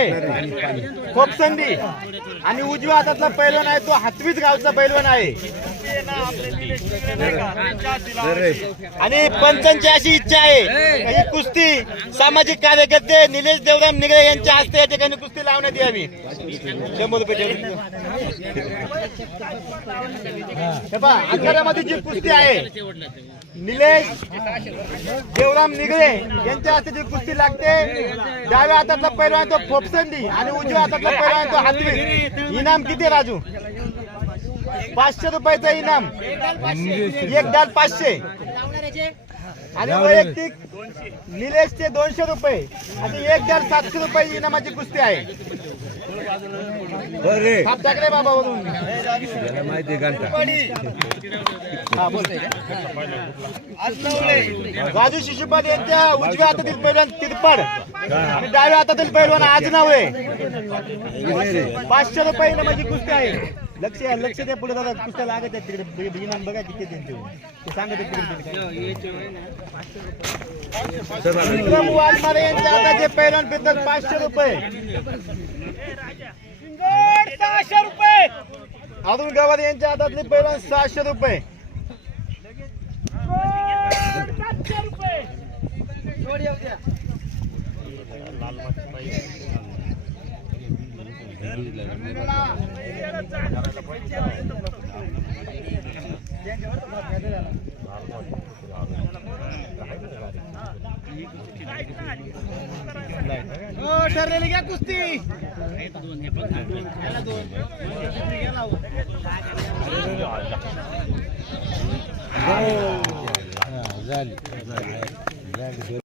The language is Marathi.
आहे खोपसंदी आणि उजव्या हातातला पैलवान आहे तो हातवीच गावचा पैलवान आहे आणि पंचांची अशी इच्छा आहे ही कुस्ती सामाजिक कार्यकर्ते निलेश देवराम निगळे यांच्या हस्ते या ठिकाणी कुस्ती लावण्यात यावी. 100 रुपये आखाड्यामध्ये जी कुस्ती आहे निलेश देवराम निगळे यांच्या हस्ते जी कुस्ती लागते डाव्या हातातला पैलवान तो खोपसंदी आणि उजव्या हातातला पैलवान तो हातवी. इनाम किती राजू? 500 रुपयाचं इनाम. एक डाल 500 आणि वैयक्तिक निलेशचे 200 रुपये आणि एक डाल 700 रुपये इनामाची कुस्ती आहे. टाकले बाबा वरून माहिती राजू शिशुपाल यांच्या उजव्या हातातील पैलवान तिरपड आणि डाव्या हातातील पैलवान आजनावे 500 रुपये इनामाची कुस्ती आहे. लक्ष द्या पुढे दादा कुस्त्या लागत आहेत तिकडे इनाम बघा तिथे त्यांचे ते सांगत विक्रम वाघमारे यांच्या हाताचे पैलवान पितात 500 रुपये. 600 रुपये अरुण गवार यांच्या हातातले पैलवान 600 रुपये. ठरलेली घ्या कुस्ती झाली.